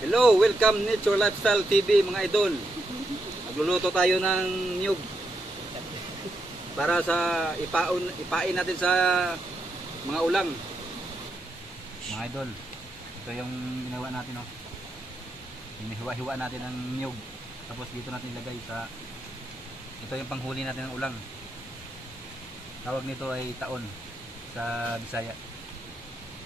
Hello, welcome Nature Lifestyle TV mga idol. Magluluto tayo ng niyog para sa ipain natin sa mga ulang. Mga idol, ito yung ginawa natin, oh. Hinihiwa-hiwa natin ng niyog. Tapos dito natin ilagay sa ito yung panghuli natin ng ulang. Tawag nito ay taon sa Bisaya.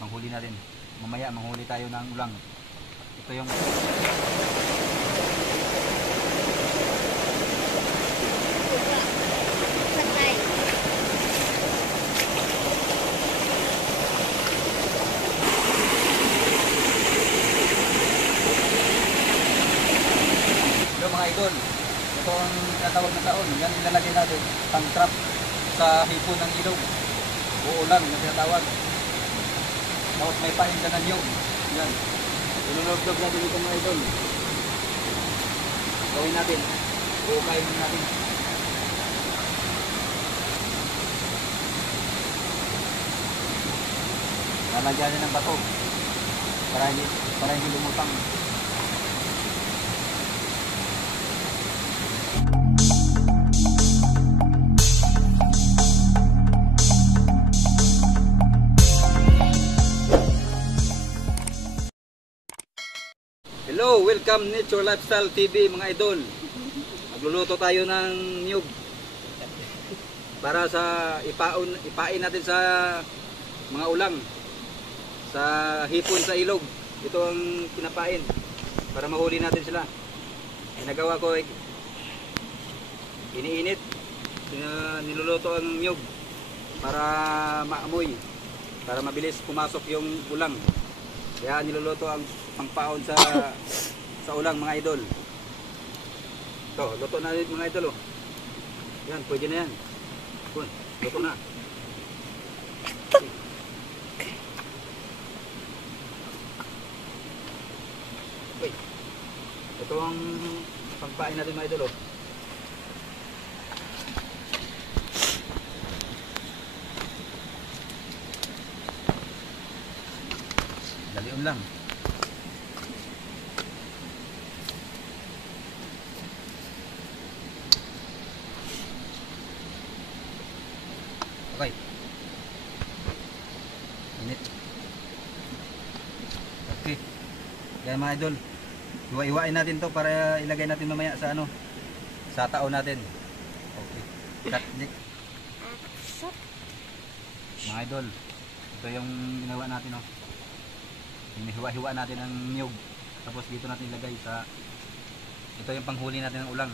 Panghuli natin. Mamaya manghuli tayo ng ulang. Ito yung mga idol, ito ang tinatawag na taon. Yan ilalagay natin pang trap sa hipon ng ilog o ulang na tinatawag. Tapos may pain ka ng niyog. Yan, ilulog-log natin ito mga idol. Gawin natin, bukayin natin. Lalagyan natin ng bato para hindi lumutang. Hello, welcome Nature Lifestyle TV mga idol. Magluluto tayo ng niyog para sa ipain natin sa mga ulang, sa hipon sa ilog. Ito ang kinapain para mahuli natin sila. Ginagawa ko ay iniinit, niluluto ang niyog para maamoy, para mabilis pumasok yung ulang. Kaya niluluto ang pangpaon sa ulang mga idol. Ito, luto na rin mga idol, oh. Yan, pwede na yan. Luto na. Okay. Ito ang pangpain natin mga idol, oh. Dalion lang. Okay. Init. Okay. Yan mga idol. Iwa-iwain natin to para ilagay natin mamaya sa sa taon natin. Okay. Cut Nick. Mga idol, ito yung ginawa natin, oh. Hinihiwa-hiwa natin ng niyog. Tapos dito natin ilagay sa ito yung panghuli natin ng ulang.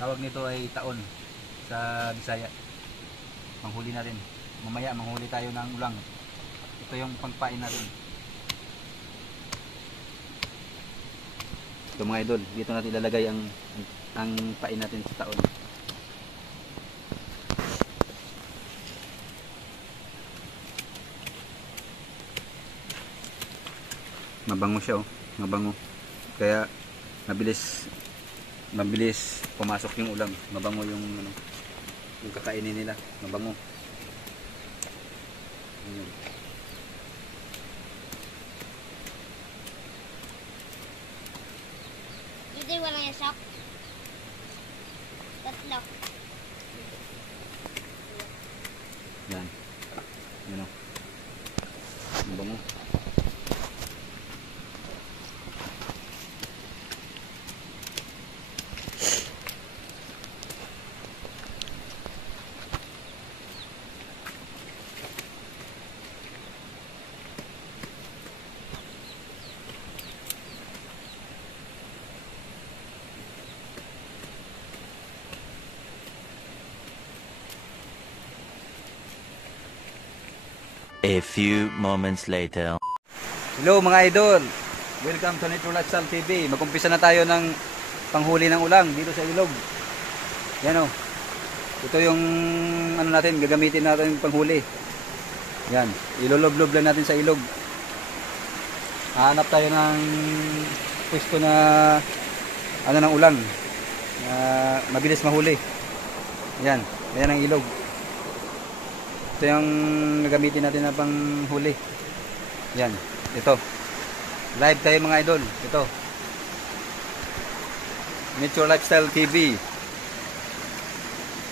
Tawag nito ay taon sa Bisaya. Manghuli natin. Mamaya manghuli tayo ng ulang. Ito yung pangpain natin. Ito mga idol, dito natin ilalagay ang pain natin sa taon. Mabango siya, oh. Mabango. Kaya mabilis pumasok yung ulang. Mabango yung yung kakainin nila. Mabango. Ayan. Hindi walang yasak. Tatlo. Yan. Yan, oh. Mabango. A few moments later. Hello mga idol, welcome to Nature Lifestyle TV. Mag-umpisa na tayo ng panghuli ng ulang dito sa ilog. Yan, oh. Ito yung natin, gagamitin natin panghuli. Yan, ilolob-lob lang natin sa ilog. Hahanap tayo ng pwesto na ng ulang na mabilis mahuli. Yan, yan ang ilog. Ito yung gagamitin natin na panghuli. Yan, ito. Live tayo mga idol. Ito. Nature Lifestyle TV.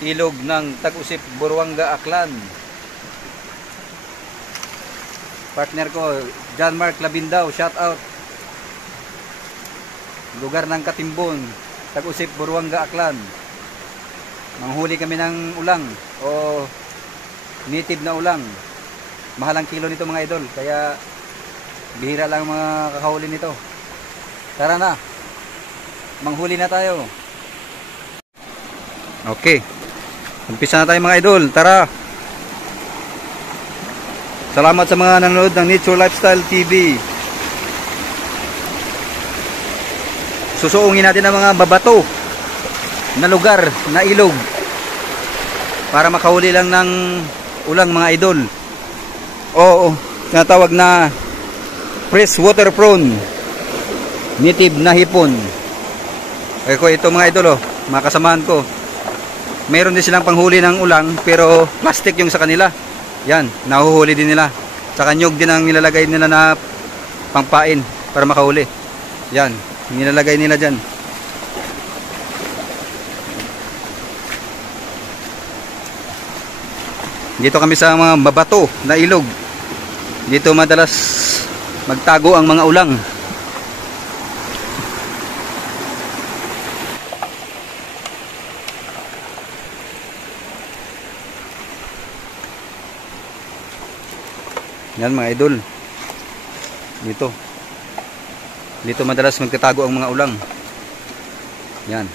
Ilog ng Tag-Usip, Buruanga, Aklan. Partner ko, John Mark Labindao, shout out. Lugar ng Katimbon, Tag-Usip, Buruanga, Aklan. Manghuli kami ng ulang o native na ulang. Mahal ang kilo nito mga idol, kaya bihira lang mga kakahuli nito. Tara na, manghuli na tayo. Okay, umpisa na tayo mga idol, tara. Salamat sa mga nanonood ng Nature Lifestyle TV. Susuungin natin ang mga babato na lugar, na ilog, para makahuli lang ng ulang mga idol. Oo, tinatawag na freshwater prawn, native na hipon. Okay, ito mga idol, mga kasamahan ko, meron din silang panghuli ng ulang, pero plastic yung sa kanila. Yan, nahuhuli din nila. Saka nyug din ang nilalagay nila na pangpain para makahuli. Yan, nilalagay nila dyan. Dito kami sa mga babato na ilog. Dito madalas magtago ang mga ulang. Yan mga idol. Dito madalas magtatago ang mga ulang. Yan.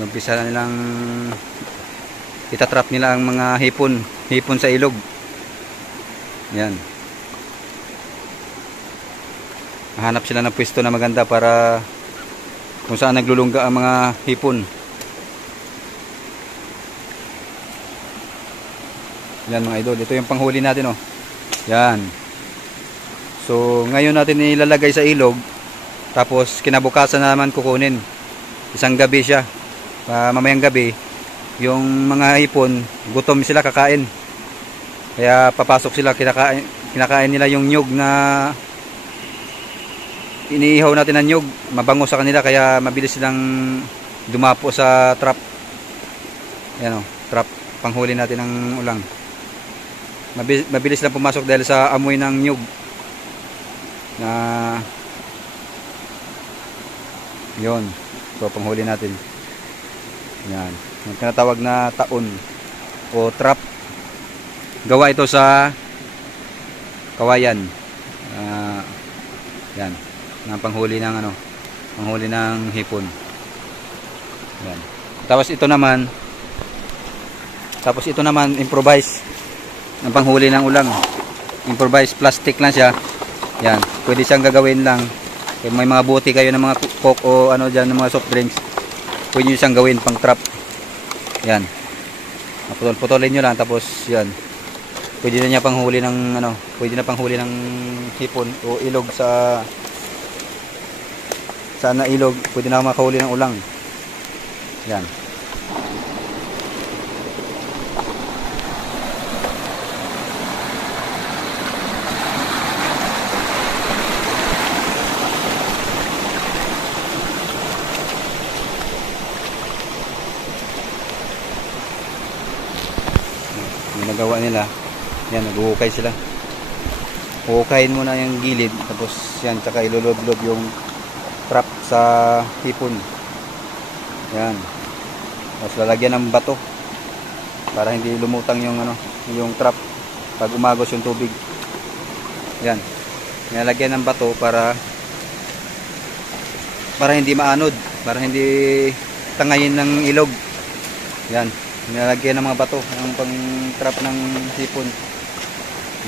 Inumpisa na nilang itatrap nila ang mga hipon sa ilog. Yan. Hanap sila ng pwesto na maganda para kung saan naglulungga ang mga hipon. Yan mga idol, ito yung panghuli natin, oh. Yan. So ngayon natin ilalagay sa ilog, tapos kinabukasan na naman kukunin. Isang gabi siya. Mamayang gabi yung mga hipon, gutom sila, kakain. Kaya papasok sila, kinakain nila yung nyug na iniihaw natin ng nyug. Mabango sa kanila, kaya mabilis silang dumapo sa trap. Yan o, trap, panghuli natin ng ulang. Mabilis lang pumasok dahil sa amoy ng nyug na yun. So panghuli natin. Yan, yung tinatawag na taon o trap. Gawa ito sa kawayan. Yan, ng panghuli ng panghuli ng hipon. Yan. Tapos ito naman improvise ng panghuli ng ulang. Improvise, plastic lang siya. Yan, pwede siyang gagawin lang. Kung may mga buti kayo ng mga coke o dyan, ng mga soft drinks, pwede nyo siyang gawin pang trap. Yan, putol-putulin nyo lang, tapos yan, pwede na niya panghuli ng pwede na panghuli ng hipon o ilog sa na ilog, pwede na makahuli ng ulang. Yan. Nagawa nila, yan, naghuhukay sila. Huhukayin muna yung gilid, tapos yan, tsaka ilulod-lod yung trap sa hipon. Yan, tapos lalagyan ng bato para hindi lumutang yung yung trap pag umagos yung tubig. Yan, nilalagyan ng bato para hindi maanod, para hindi tangayin ng ilog. Yan, nilalagyan ng mga bato ang pang trap ng hipon.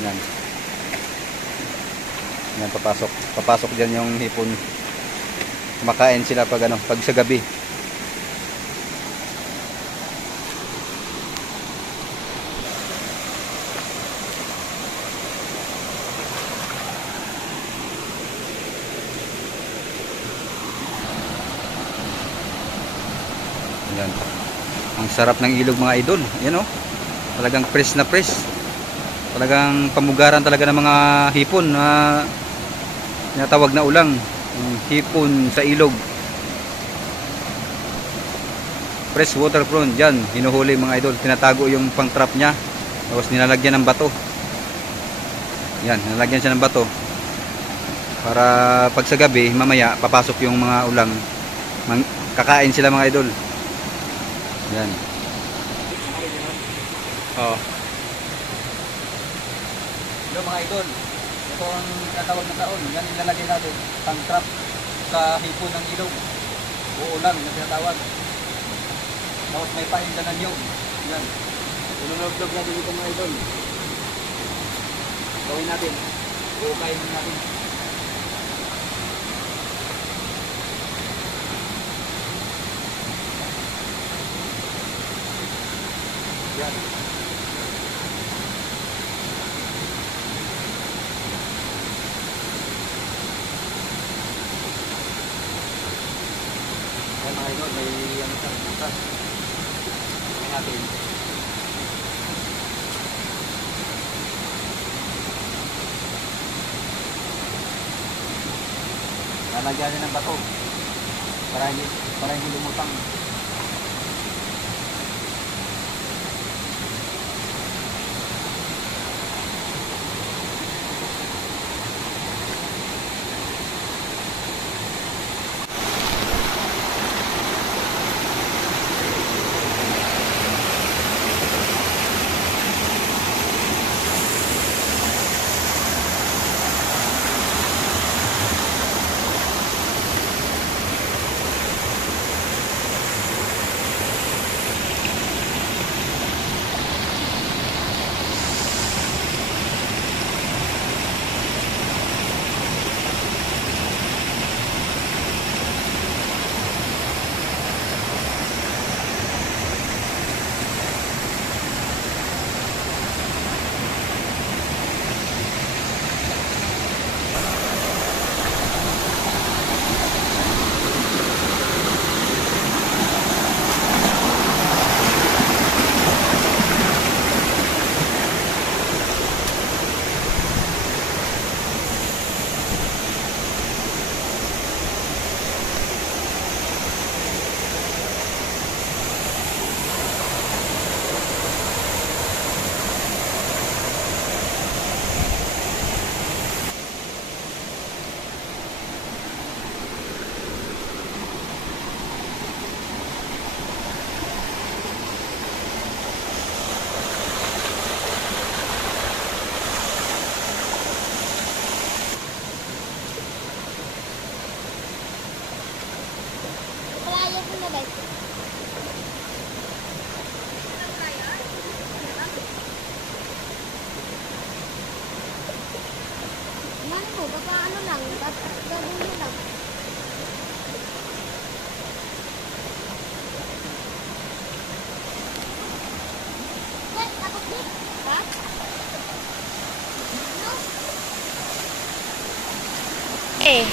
Yan. Yan, papasok diyan yung hipon. Kumakain sila pag pag sa gabi. Yan. Ang sarap ng ilog mga idol. Yan, oh. Talagang fresh na fresh. Talagang pamugaran talaga ng mga hipon na tinatawag na ulang, yung hipon sa ilog. Freshwater prawn, dyan hinuhuli mga idol, tinatago yung pang trap nya, tapos nilalagyan ng bato. Yan, nilalagyan siya ng bato para pag sa gabi mamaya papasok yung mga ulang, kakain sila mga idol. Yan. Oh. Hello mga idol, ito ang tinatawag na taon, yan nilalagay natin pang trap sa hipon ng ilog o ulang na tinatawag. Tapos may painda ng niyog. Yan. Ilulog-log natin dito mga idol. Gawin natin. Bukayin natin. Yan. Yan mga idol, may ano sa bukas natin. Lalagyan din ng bato para hindi lumutang. Eh.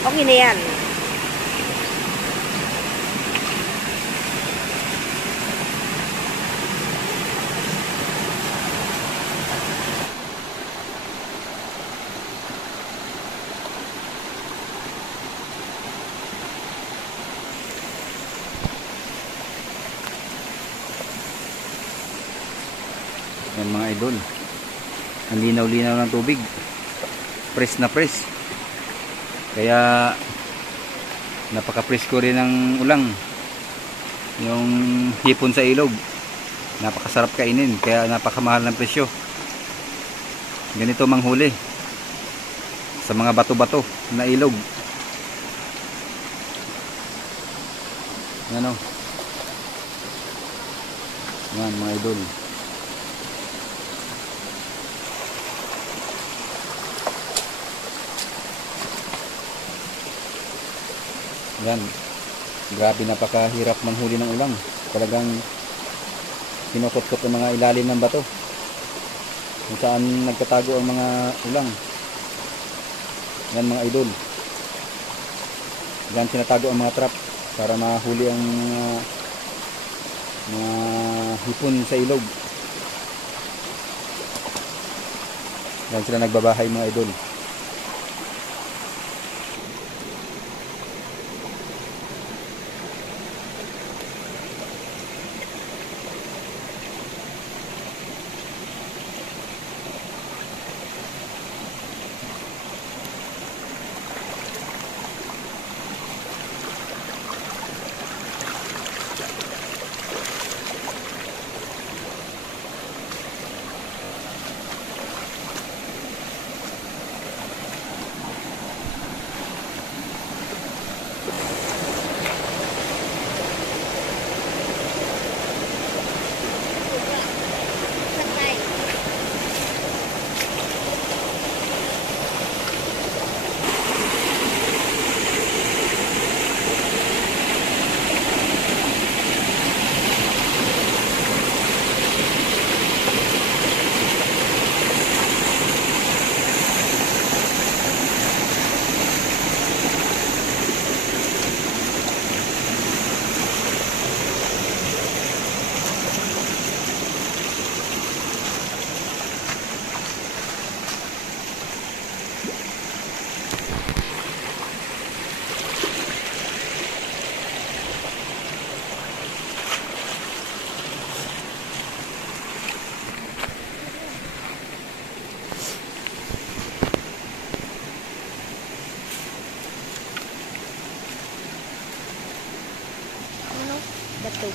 Okay na yan. Yan mga idol, ang linaw-linaw ng tubig, press na press, kaya napaka-presko rin ng ulang, yung hipon sa ilog, napakasarap kainin, kaya napakamahal ng presyo. Ganito manghuli sa mga bato-bato na ilog. Yan o, yan mga idol. Yan, grabe, napakahirap manghuli ng ulang. Talagang kinukutkot ang mga ilalim ng bato kung saan nagtatago ang mga ulang. Yan mga idol. Diyan tinatago ang mga trap para mahuli ang mga hipon sa ilog. Diyan sila nagbabahay mga idol. Ano? Bato.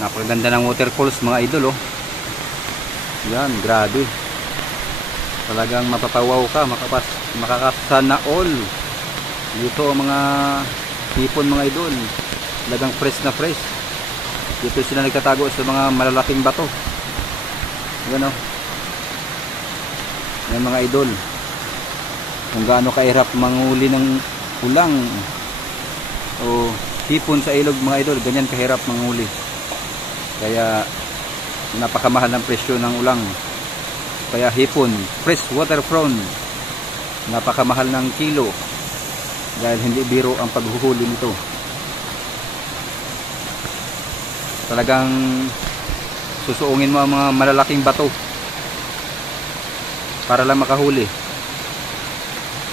Napakaganda ng waterfalls mga idol, oh. Yan, grabe. Talagang mapapawaw ka, makakasana all. Dito ang mga hipon mga idol. Talagang fresh na fresh. Dito sila nagtatago sa mga malalaking bato. Yan, oh. Yan mga idol. Kung gaano kahirap manghuli ng ulang o hipon sa ilog mga idol, ganyan kahirap manghuli. Kaya napakamahal ng presyo ng ulang. Kaya hipon, fresh water prawn, napakamahal ng kilo dahil hindi biro ang paghuhuli nito. Talagang susuungin mo ang mga malalaking bato para lang makahuli.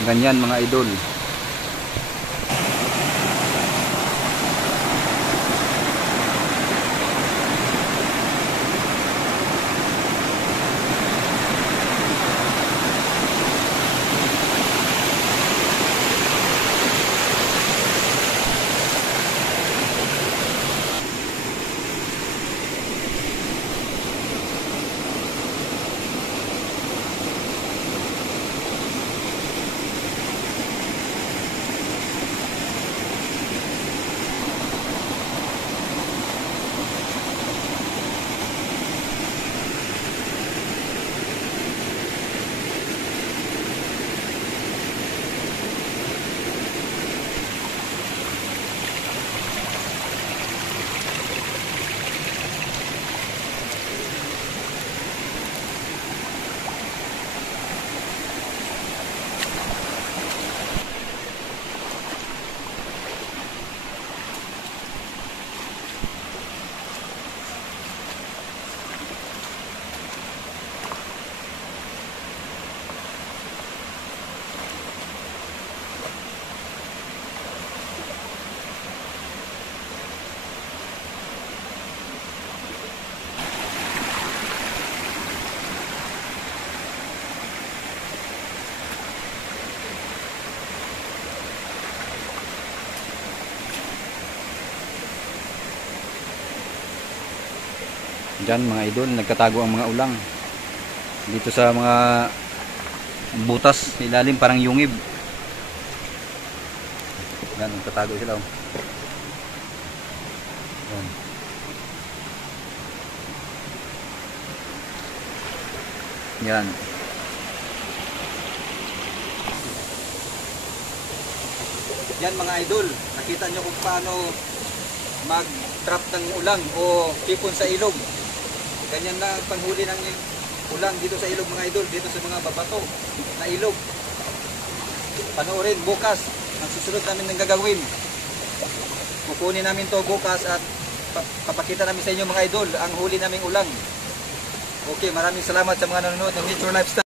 Ganyan mga idol. Diyan mga idol, nagtatago ang mga ulang dito sa mga butas ilalim, parang yungib. Yan, nagtatago sila, oh. Yan. Yan. Yan mga idol, nakita nyo kung paano mag-trap ng ulang o hipon sa ilog. Ganyan na panghuli ng ulang dito sa ilog mga idol, dito sa mga babato na ilog. Panoorin bukas ang susunod namin ng gagawin. Kukunin namin to bukas at papakita namin sa inyo mga idol ang huli naming ulang. Okay, maraming salamat sa mga nanonood ng Nature Lifestyle.